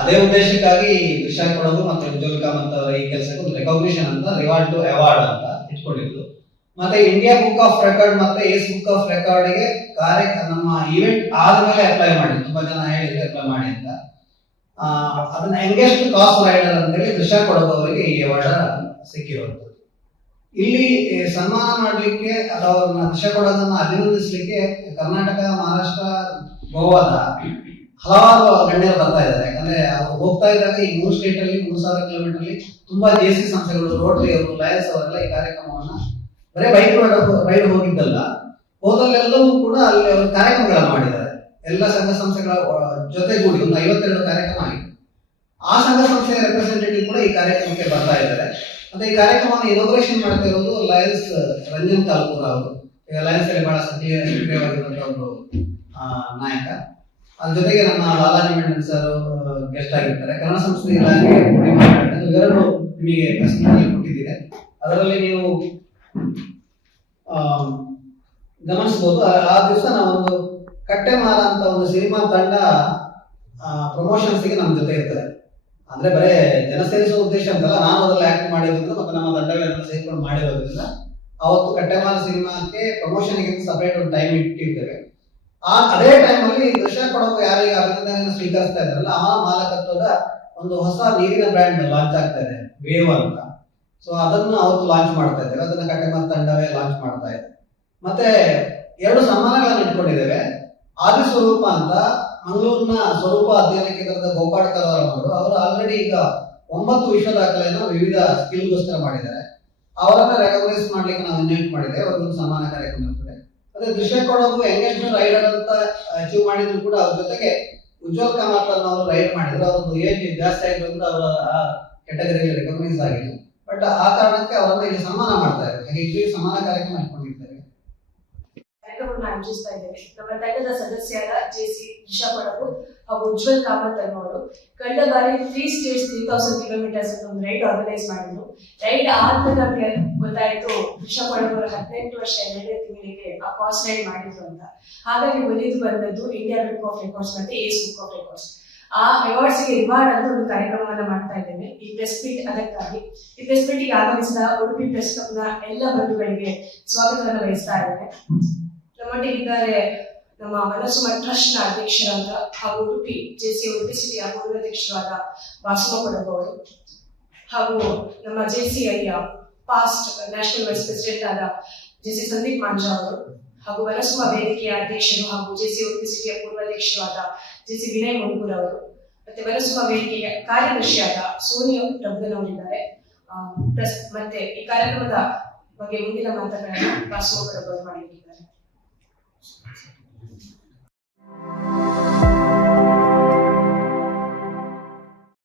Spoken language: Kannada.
ಅದೇ ಉದ್ದೇಶಕ್ಕಾಗಿ ದೃಶ್ಯ ಕೊಡೋದು ಮತ್ತೆ ಉಜ್ವಲ್ ಕಾಮತ್ ಅವರ ಈ ಕೆಲಸಕ್ಕೆ ಒಂದು ರೆಕಾಗ್ನಿಷನ್ ಅಂತ ರಿವಾರ್ಡ್ ಟು ಅವಾರ್ಡ್ ಅಂತ ಇಟ್ಕೊಂಡಿದ್ದು. ಮತ್ತೆ ಇಂಡಿಯಾ ಬುಕ್ ಆಫ್ ರೆಕಾರ್ಡ್ ಮತ್ತೆ ಏಸ್ ಬುಕ್ ಆಫ್ ರೆಕಾರ್ಡ್ ಗೆ ನಮ್ಮ ಇವೆಂಟ್ ಆದ್ಮೇಲೆ ಅಪ್ಲೈ ಮಾಡಿ, ತುಂಬಾ ಜನ ಹೇಳಿದ್ರೆ ಅಪ್ಲೈ ಮಾಡಿ ಅಂತ. ಅದನ್ನ ಯಂಗೆಸ್ಟ್ ಕಾಸ್ಟ್ ರೈಡರ್ ಅಂತೇಳಿ ದೃಶ್ಯ ಕೊಡೋದವರಿಗೆ ಈ ಅವಾರ್ಡ್ ಸಿಕ್ಕಿರುವಂಥದ್ದು. ಇಲ್ಲಿ ಸನ್ಮಾನ ಮಾಡಲಿಕ್ಕೆ ಅಥವಾ ಅವ್ರನ್ನ ದೃಶ್ಯ ಕೊಡೋದನ್ನ ಅಭಿನಂದಿಸಲಿಕ್ಕೆ ಕರ್ನಾಟಕ, ಮಹಾರಾಷ್ಟ್ರ, ಗೋವಾದ ಹಲವಾರು ಗಣ್ಯರು ಬರ್ತಾ ಇದ್ದಾರೆ. ಯಾಕಂದ್ರೆ ಅವ್ರು ಹೋಗ್ತಾ ಇದ್ದಾಗ ಈ 3 ಸ್ಟೇಟ್ ಅಲ್ಲಿ 3000 ಕಿಲೋಮೀಟರ್ ಅಲ್ಲಿ ತುಂಬಾ ಜೆಸಿ ಸಂಸ್ಥೆಗಳು, ರೋಟರಿ ಅವರು, ಲಯನ್ಸ್ ಅವರೆಲ್ಲ ಈ ಕಾರ್ಯಕ್ರಮವನ್ನ ಬರೀ ಬೈಕ್ ರೈಡ್ ಹೋಗಿದ್ದಲ್ಲ, ಹೋದಲ್ಲೆಲ್ಲವೂ ಕೂಡ ಅಲ್ಲಿ ಅವರು ಕಾರ್ಯಕ್ರಮಗಳನ್ನ ಮಾಡಿದ್ದಾರೆ. ಎಲ್ಲ ಸಂಘ ಸಂಸ್ಥೆಗಳ ಜೊತೆಗೂಡಿ ಒಂದು 52 ಕಾರ್ಯಕ್ರಮ ಆಗಿದೆ. ಆ ಸಂಘ ಸಂಸ್ಥೆಯ ರೆಪ್ರೆಸೆಂಟೇಟಿವ್ ಕೂಡ ಈ ಕಾರ್ಯಕ್ರಮಕ್ಕೆ ಬರ್ತಾ ಇದ್ದಾರೆ. ಮತ್ತೆ ಈ ಕಾರ್ಯಕ್ರಮವನ್ನು ಇನಾಗ್ರೇಷನ್ ಮಾಡ್ತಾ ಇರೋದು ಲಯನ್ಸ್ ರಂಜನ್ ತಾಲ್ಪುರ ಅವರು. ಈಗ ಲಯನ್ಸ್ ಅಲ್ಲಿ ಬಹಳ ಸಕ್ರಿಯವಾಗಿರುವಂತಹ ಒಂದು ನಾಯಕ. ಅದ್ರ ಜೊತೆಗೆ ನಮ್ಮ ಲಾಲಾಜಿ ಮೆಂಡನ್ ಸರ್ ಗೆಸ್ಟ್ ಆಗಿರ್ತಾರೆ. ಕನ್ನಡ ಸಂಸ್ಕೃತಿ ಇಲಾಖೆ ಇವೆರಡು ನಿಮಗೆ ಪ್ರಶ್ನೆಯಲ್ಲಿ ಕೊಟ್ಟಿದ್ದೀರಿ. ಅದರಲ್ಲಿ ನೀವು ಗಮನಿಸಬಹುದು. ಆ ದಿವಸ ನಾವೊಂದು ಕಟ್ಟೆಮಾಲ ಅಂತ ಒಂದು ಸಿನಿಮಾ ತಂಡ ಪ್ರಮೋಷನ್ಸ್ ಗೆ ನಮ್ಮ ಜೊತೆ ಇರ್ತಾರೆ. ಅಂದ್ರೆ ಬರೇ ಜನ ಸೇರಿಸುವ ಉದ್ದೇಶ ಅಂತಲ್ಲ, ನಾನು ಅದರಲ್ಲಿ ಆಕ್ಟ್ ಮಾಡಿರೋದ್ರಿಂದ ಮತ್ತೆ ನಮ್ಮ ತಂಡಗಳನ್ನು ಸೇರ್ಕೊಂಡು ಮಾಡಿರೋದ್ರಿಂದ ಅವತ್ತು ಕಟ್ಟೆಮಾಲ ಸಿನಿಮಾಕ್ಕೆ ಪ್ರಮೋಷನ್ ಗೆ ಸಪರೇಟ್ ಒಂದು ಟೈಮ್ ಇಟ್ಟಿರ್ತೇವೆ. ಅದೇ ಟೈಮ್ ಅಲ್ಲಿ ದೃಶ್ಯ ಕೊಡೋಕೆ ಯಾರಿಗೆ ಅಭಿನಂದನೆಯನ್ನು ಸ್ವೀಕರಿಸ್ತಾ ಇದ್ದಾರಲ್ಲ, ಆ ಮಾಲಕತ್ವದ ಒಂದು ಹೊಸ ನೀರಿನ ಬ್ರ್ಯಾಂಡ್ ಲಾಂಚ್ ಆಗ್ತಾ ಇದೆ, ವೇವ್ ಅಂತ. ಸೊ ಅದನ್ನು ಅವತ್ತು ಲಾಂಚ್ ಮಾಡ್ತಾ ಇದ್ದೇವೆ. ಅದನ್ನ ಕಟ್ಟೆಮಾಲ ತಂಡವೇ ಲಾಂಚ್ ಮಾಡ್ತಾ ಇದೆ. ಮತ್ತೆ 2 ಸನ್ಮಾನಗಳನ್ನು ಇಟ್ಕೊಂಡಿದ್ದೇವೆ. ಆದಿ ಸ್ವರೂಪ ಅಂತ ಮಂಗಳೂರಿನ ಸ್ವರೂಪ ಅಧ್ಯಯನ ಕೇಂದ್ರದ ಗೋಪಾಡ್ಕರ್ ಅವರು ಆಲ್ರೆಡಿ ಈಗ 9 ವಿಶ್ವ ದಾಖಲೆಯನ್ನು ವಿವಿಧ ಸ್ಕಿಲ್ಗೋಸ್ಕರ ಮಾಡಿದ್ದಾರೆ. ಅವರನ್ನ ರೆಕಗ್ನೈಸ್ ಮಾಡ್ಲಿಕ್ಕೆ ನಾವು ಇನ್ವೈಟ್ ಮಾಡಿದ್ದೇವೆ. ಅವ್ರಿಗೊಂದು ಸನ್ಮಾನ ಕಾರ್ಯಕ್ರಮ ಇರ್ತದೆ. ಅದೇ ದೃಶ್ಯ ಕೊಡೋದು ಯಂಗೆಸ್ಟ್ ರೈಡರ್ ಅಂತ ಅಚೀವ್ ಮಾಡಿದ್ರು ಕೂಡ ಅವ್ರ ಜೊತೆಗೆ ಉಜ್ವಲ್ ಕಾಮತ್ ಅವರು ರೈಡ್ ಮಾಡಿದ್ರು. ಅವ್ರದ್ದು ಏಜ್ ಜಾಸ್ತಿ ಆಗಿರೋದ್ರಿಂದ ಅವರ ಆ ಕೆಟಗರಿಯಲ್ಲಿ ರೆಕಗ್ನೈಸ್ ಆಗಿಲ್ಲ. ಬಟ್ ಆ ಕಾರಣಕ್ಕೆ ಅವರನ್ನ ಇಲ್ಲಿ ಸನ್ಮಾನ ಮಾಡ್ತಾ ಇದ್ದಾರೆ. ಹಾಗೆ ಇಲ್ಲಿ ಸನ್ಮಾನ ಕಾರ್ಯಕ್ರಮ ಇಟ್ಕೊಂಡಿದ್ದಾರೆ. ಆಯೋಜಿಸ್ತಾ ಇದ್ದೇವೆ. ನಮ್ಮ ತಂಡದ ಸದಸ್ಯರ ಜೆಸಿ ದೃಶ್ಯ ಕೊಡಗು ಹಾಗೂ ಉಜ್ವಲ್ ಕಾಮತ್ ಅನ್ನೋರು ಕಳೆದ ಬಾರಿ 3 states 3000 ಕಿಲೋಮೀಟರ್ಸ್ ಒಂದು ರೈಡ್ ಆರ್ಗನೈಸ್ ಮಾಡಿದ್ರು. ರೈಡ್ ಆದ್ಮೇಲೆ ನಮ್ಗೆ ಗೊತ್ತಾಯ್ತು ದೃಶ್ಯ ಕೊಡಗು 18 ವರ್ಷ 2 ತಿಂಗಳಿಗೆ ಆ ಕಾಸ್ಟ್ ರೈಡ್ ಮಾಡಿದ್ರು ಅಂತ. ಹಾಗಾಗಿ ಒಲಿದು ಬಂದದ್ದು ಇಂಡಿಯಾ ಬುಕ್ ಆಫ್ ರೆಕಾರ್ಡ್ಸ್ ಮತ್ತೆ ಏಸ್ ಬುಕ್ ಆಫ್ ರೆಕಾರ್ಡ್ಸ್. ಆ ಅವಾರ್ಡ್ಸ್ ಗೆ ರಿವಾರ್ಡ್ ಅಂತ ಒಂದು ಕಾರ್ಯಕ್ರಮವನ್ನ ಮಾಡ್ತಾ ಇದ್ದೇವೆ. ಈ ಪ್ರೆಸ್ ಮೀಟ್ ಅದಕ್ಕಾಗಿ ಈ ಪ್ರೆಸ್ ಮೀಟ್ ಗೆ ಆಗಮಿಸಿದ ಉಡುಪಿ ಪ್ರೆಸ್ ಕ್ಲಬ್ ನ ಎಲ್ಲ ಬಂಧುಗಳಿಗೆ ಸ್ವಾಗತವನ್ನು ಬಯಸ್ತಾ ಇದ್ದೇವೆ. ನಮ್ಮೊಟ್ಟಿಗಿದ್ದಾರೆ ನಮ್ಮ ಮನಸ್ಸುಮ ಟ್ರಸ್ಟ್ ನ ಅಧ್ಯಕ್ಷರಾದ ಹಾಗೂ ಉಡುಪಿ ಜೆಸಿ ಉಡುಪಿ ಸಿಟಿಯ ಪೂರ್ವಾಧ್ಯಕ್ಷರಾದ ವಾಸುಮ ಕೊಡಗು ಅವರು, ಹಾಗೂ ನಮ್ಮ ಜೆಸಿಐಯ ಪಾಸ್ಟ್ ನ್ಯಾಷನಲ್ ವೈಸ್ ಪ್ರೆಸಿಡೆಂಟ್ ಆದ ಜೆಸಿ ಸಂದೀಪ್ ಮಾಂಜಾ ಅವರು, ಹಾಗೂ ಮನಸ್ಸುಮ ವೇದಿಕೆಯ ಅಧ್ಯಕ್ಷರು ಹಾಗೂ ಜೆಸಿ ಉಡುಪಿ ಸಿಟಿಯ ಪೂರ್ವಾಧ್ಯಕ್ಷರಾದ ಜೆಸಿ ವಿನಯ್ ಮುನ್ಕೂರ್ ಅವರು, ಮತ್ತೆ ಮನಸ್ಸುಮ ವೇದಿಕೆಯ ಕಾರ್ಯದರ್ಶಿಯಾದ ಸೋನಿಯಾ ರಬ್ದನ್ ಅವರಿದ್ದಾರೆ. ಮತ್ತೆ ಈ ಕಾರ್ಯಕ್ರಮದ ಬಗ್ಗೆ ಮುಂದಿನ ಮಾತುಗಳನ್ನು ವಾಸುಮ ಕೊಡಗು ಮಾಡಿದ್ದಾರೆ.